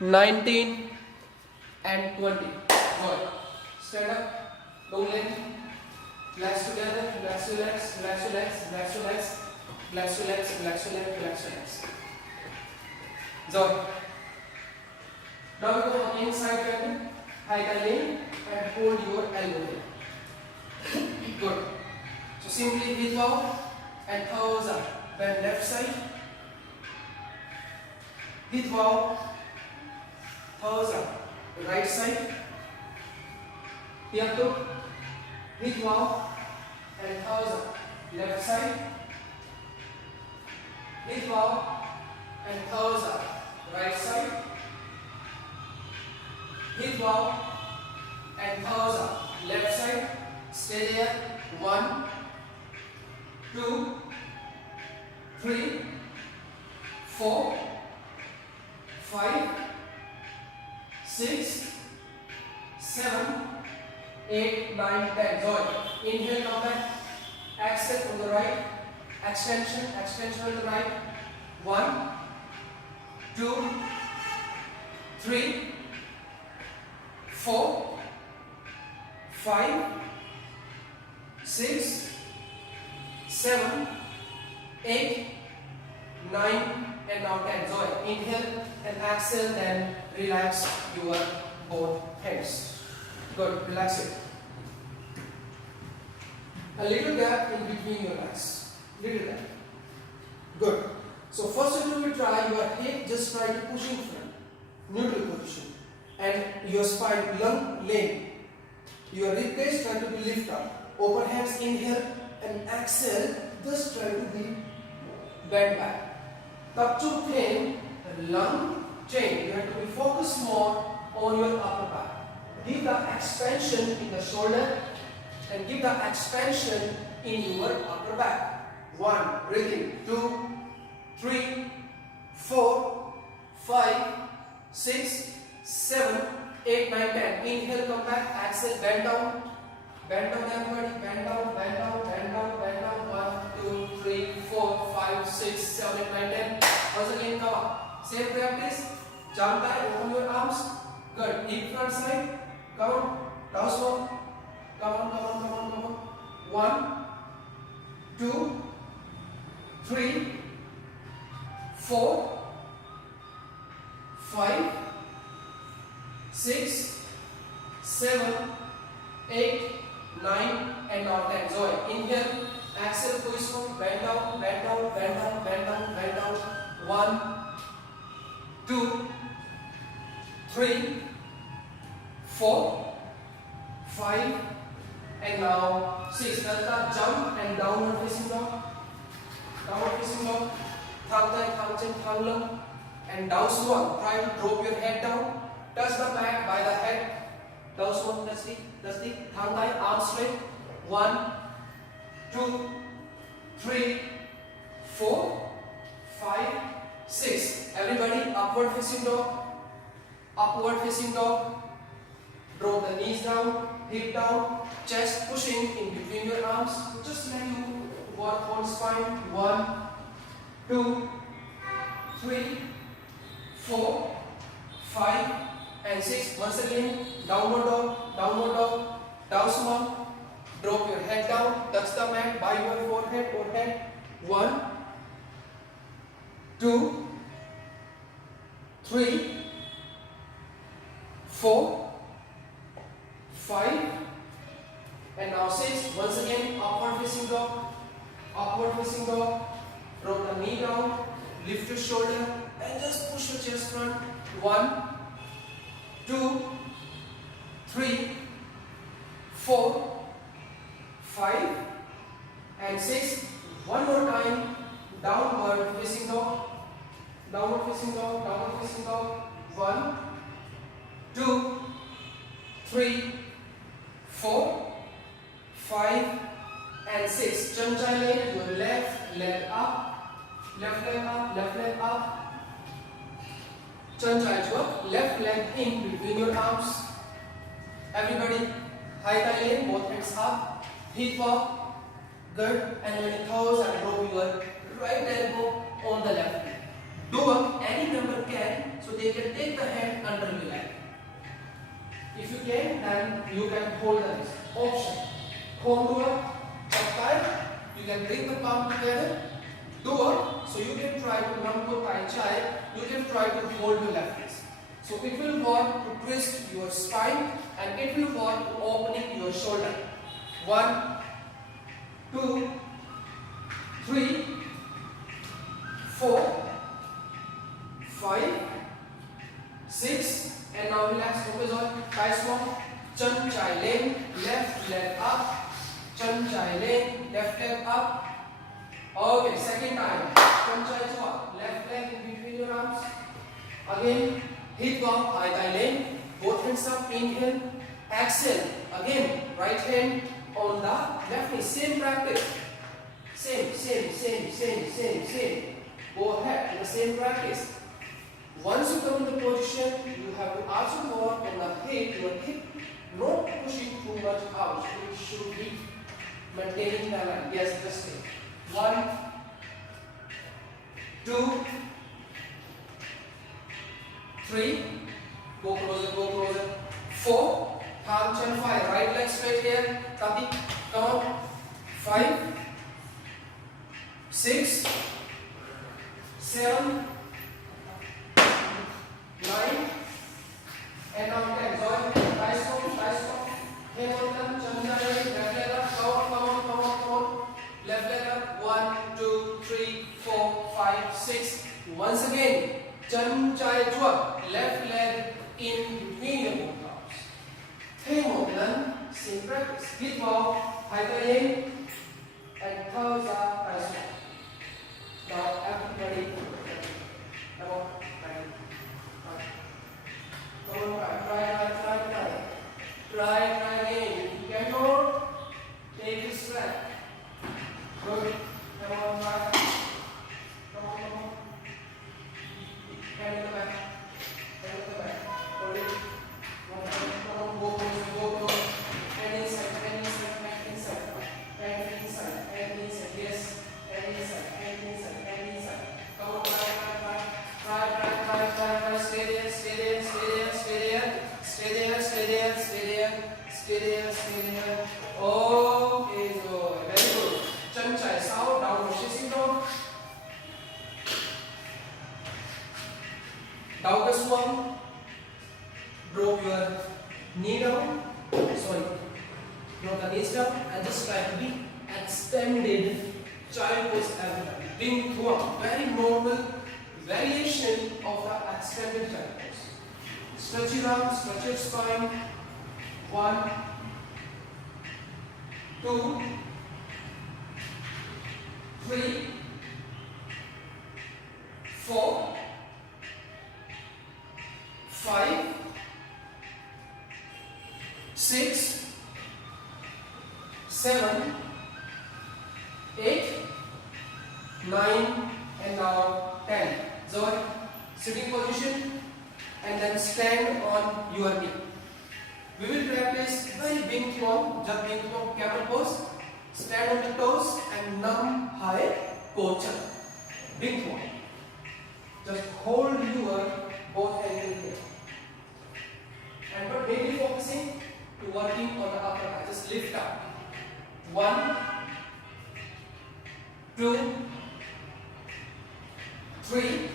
19 and 20. Good. Stand up. Don't lean. Relax together. Relax your legs. Relax your legs. Relax your legs. Relax your legs. Relax your legs. Relax your legs. Joy. Now we go again side bend. High the leg and hold your elbow here. Good. So simply hip out and toes up. Bend left side. Hip out. Toes up. Right side. Here to hip out and toes up. Left side. Hip out and toes up. Right side. Hip out and toes up. Left side. Stay there. 1, 2, 3, 4, 5, 6, 7, 8, 9, 10. Joy. Inhale, come back. Exhale on the right. Extension on the right. 1, 2, 3, 4, 5, 6, 7, 8, 9, and now 10. Joy. Inhale and exhale, then relax your both hands. Good. Relax it. A little gap in between your legs. Little gap. Good. So first you will try your hip, just try to push in front. Neutral position. And your spine long length. Your rib cage try to be lift up. Open hands, inhale and exhale. Just try to be bend back. Tuck to pain, lung, chain. You have to be focused more on your upper back. Give the expansion in the shoulder and give the expansion in your upper back. 1, breathe in. 2, 3, 4, 5, 6, 7, 8, 9, 10. Inhale, come back. Exhale, bend down. Bend down, everybody. Bend down, bend down, bend down, bend down. 1, 2, 3, 4, 5, 6, 7, 8, 9, 10. Once again, come up. Same practice. Jump back, open your arms. Good. Deep front side. Come on. Down slow. Come on, come on, come on, come on. 1, 2, 3, 4, 5, 6, 7, 8, 9, and now 10. Joy. Inhale, exhale, push, bend down, bend down, bend down, bend down, bend down. 1, 2, 3, 4, 5, and now 6. Delta, jump and downward facing dog. Downward facing dog. Thumb tight, thumb chin, thumb long. And down swan. Try to drop your head down. Touch the mat by the head. Down swan, touch the thumb tight, arm straight. 1, 2, 3, 4, 5, 6. Everybody, upward facing dog. Upward facing dog. Drop the knees down, hip down, chest pushing in between your arms. Just let you work on spine. 1, 2, 3, 4, 5, and 6. Once again, downward dog, down swan. Drop your head down, touch the mat by your forehead. 1, 2, 3, 4, 5, and now 6. Once again, upward facing dog. Drop the knee down, lift your shoulder, and just push your chest front. 1, 2, 3, 4, 5, and 6. One more time, downward facing dog. 1, 2, 3, 4, 5, and 6. Chanchale, your left leg up, left leg up. Chanchale work, left leg in between your arms. Everybody, high thigh lane, both hands up, hip up, good. And when it goes, and drop your right elbow on the left knee. do work, any member can, so they can take the hand under the leg. If you can, then you can hold the wrist. Option. Home do work, chapkai, you can bring the palm together. Do work, so you can try to namko tai chai, you can try to hold your left wrist. So it will work to twist your spine and it will work to opening your shoulder. 1, 2, 3, 4, 5, 6, and now relax, focus on thigh squat, chân chai lên, left leg up, chân chai lên, left leg up. Okay, second time, chân chai squat, left leg in between your arms. Again, hip up, thigh thigh lên, both hands up, inhale, exhale. Again, right hand on the left knee, same practice. Same. Go ahead, do the same practice. Once you come in the position, you have to also work on the hip, your hip, not pushing too much out. You should be maintaining the line. Yes, just take. 1, 2, 3, go closer. 4, palm chin 5, right leg straight here, Tabi, come on. 5, 6, 7, 9, and now 10. Join, thigh stop. Hang on them, chanda left leg up, come on. Left leg up, 1, 2, 3, 4, 5, 6. Once again, chân chai chuak, left leg in between your both arms. Thêm một lần, same practice. Hít vào, hai tay lên, and thở ra, thigh stop. Now everybody, come on, try again. If you cannot, take this stretch. Good. Come on, try. Come on. Hand in the back. Hold it. Come on, go. Hand inside. Hand inside. Yes. Hand inside. Come on, try. Stay there. Okay, so very good. Chân chai sao, down facing dog. Down the swan. Drop your knee down. Drop the knees down and just try to be extended child pose every time. Being throughout. Very normal variation of the extended child pose. Stretch your arms, stretch your spine. 1, 2, 3, 4, 5, 6, 7, 8, 9, and now 10. So, sitting position and then stand on your knee. We will practice very big form, jab big form camel pose, stand on the toes and numb high posture. Big form. Just hold your both hands here. And but mainly focusing to working on the upper thigh. Just lift up. 1, 2, 3,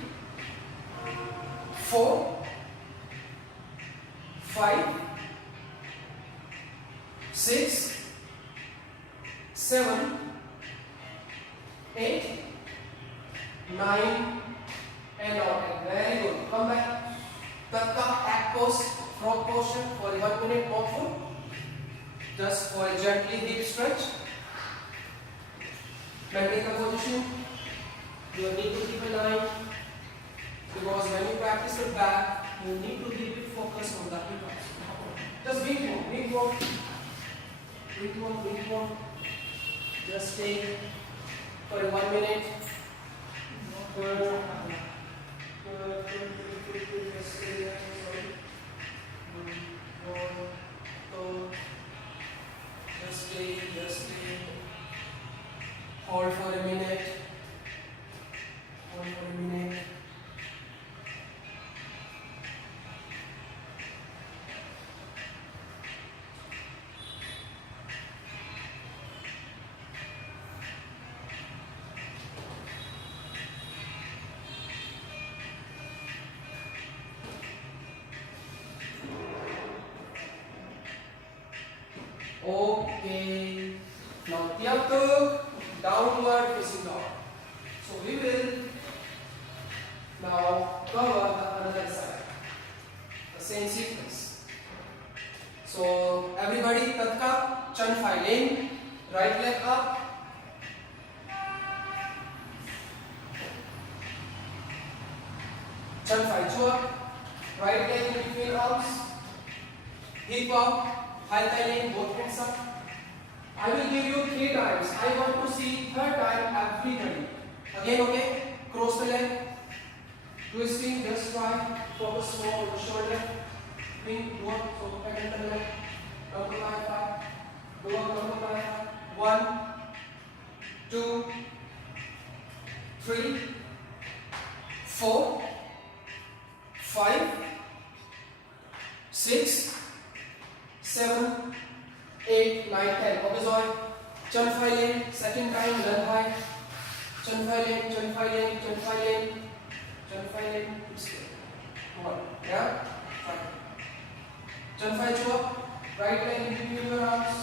4, 5, 6, 7, 8, 9, and out. Very good. Come back. Tatka, act pose, frog posture for 1 minute more full. Just for a gently hip stretch. Maintain the position. You need to keep a line because when you practice the back, you need to keep it focused on the hip. Just big walk. Just stay for 1 minute. Good. Just stay there. Just stay. Hold for a minute. Okay. Now tiap downward facing dog. So we will now cover the another side. The same sequence. So everybody tatka chan phai in, right leg up. Chan phai chua, right leg in between arms. Hip up, high thigh in, both hands up. I will give you 3 times. I want to see third time everybody. Again, okay? Cross the leg. Twisting, just try. Focus more on the shoulder. Wing, do up. So, head and the leg. Come to five. Do up, come to five. 1, 2, 3, 4, 5, 6, 7, 8, 9, 10. Okay, Zoe. Chan phai lane. Second time, learn high. Chan phai lane, chan phai lane, chan phai lane. Chan phai lane. Come on. Yeah? Fine. Chan phai chua. Right leg in between your arms.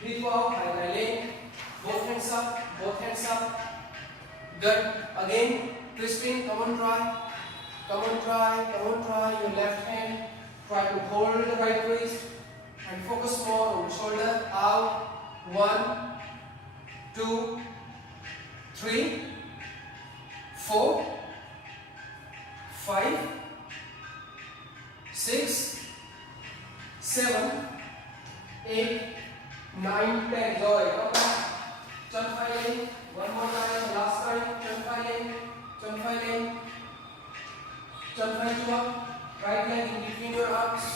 Hip out, high thigh lane. Both hands up, both hands up. Good. Again, twisting. Come on, try. Come on, try. Come on, try. Your left hand. Try to hold the right wrist. And focus more on the shoulder. Out. 1, 2, 3, 4, 5, 6, 7, 8, 9, 10. Joy. Come back. Chan phai lane. One more time. Last time. Chan phai lane. Chan phai lane. Chan phai chua. Right leg in between your arms.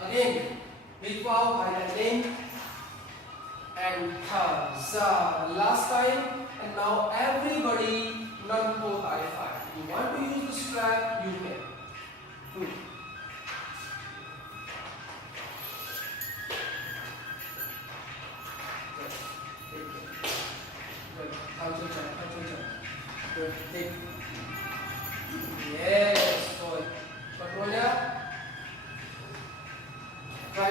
Again. Big bow, high leg lane. And za. Last time. And now everybody nan po tai phai. If you want to use the strap, you can. Good. Good. Take. Yes. Good. Control ya. Try.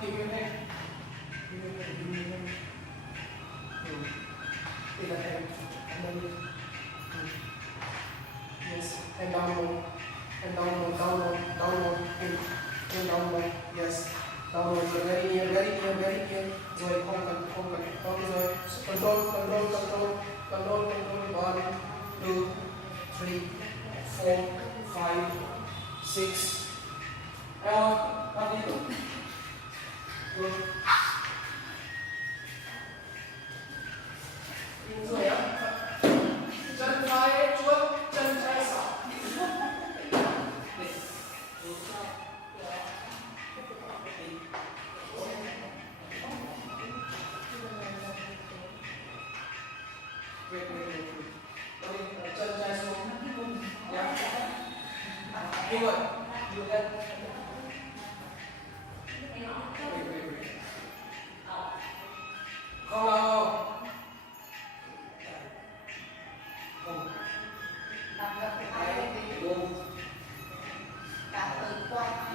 Keep your head. Take a hand. And then yes. And down low. And down low. In down low. Yes. Down low. Very near. Zoe, come, Zoe. Control. 1, 2, 3, 4, 5, 6. Out. How do you do? Good. Zoe, chân phải chuốt, chân trái sọ. Wait. Chân trái xuống. Yeah. Như vậy. You let. Wait. Không đâu.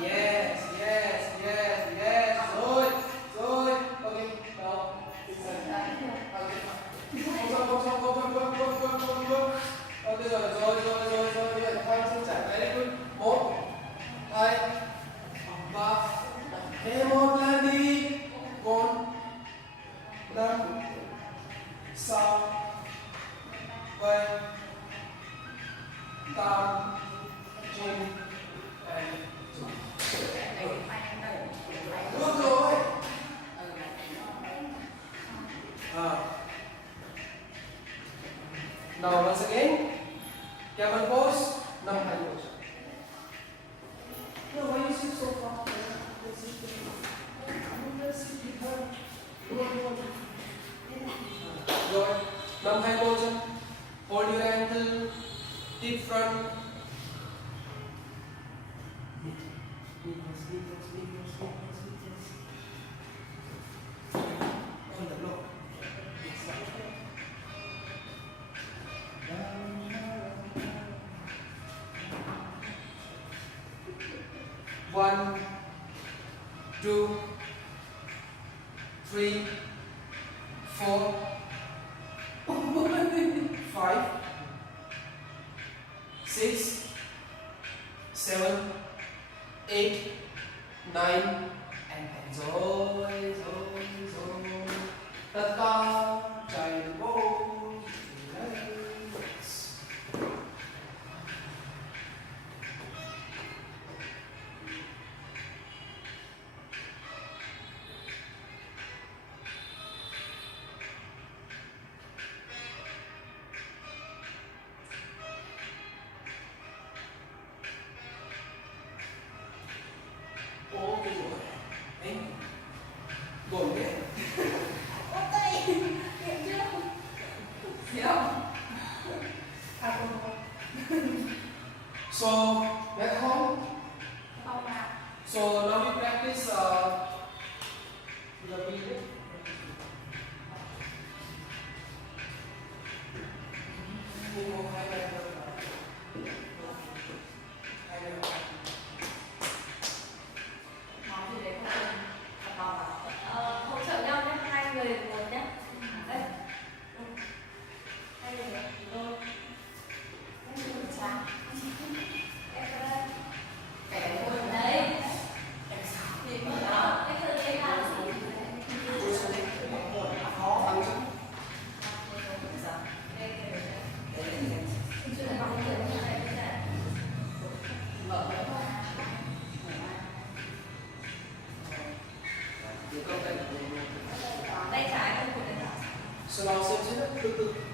Yes. Rồi. Okay. Now. Okay, rồi. Khoan chân chạy. Very good. 1, 2, 3. Thêm một lần đi. Con. 5, 6, 7, 8, 9, and 2. Được rồi. Now once again, camel pose, nam hai pose. No, why you sit so far? Good. Nam hai pose. Hold your ankle, hip front. On the block. 1, 2, 3, 4, 5, 6, 7, 8, 9 and enjoy. Tata, child pose. Relax. Ok rồi. Đấy. Gồm cái. Ok, hiểu chưa? Hiểu không? À, không. So back home. Không nào. So now we practice the beat. Nói gì đấy không cần. Hỗ trợ nhau nhé, hai người một nhé. Đây. Hai người một. Em chưa được sáng. Em ở đây. Kẻ thôi ở đây. Em sao? Thì mở đó. Em thử đây là gì? Khó khăn chứ. Tay trái con của tay phải. Sau đó xem xét từ từ.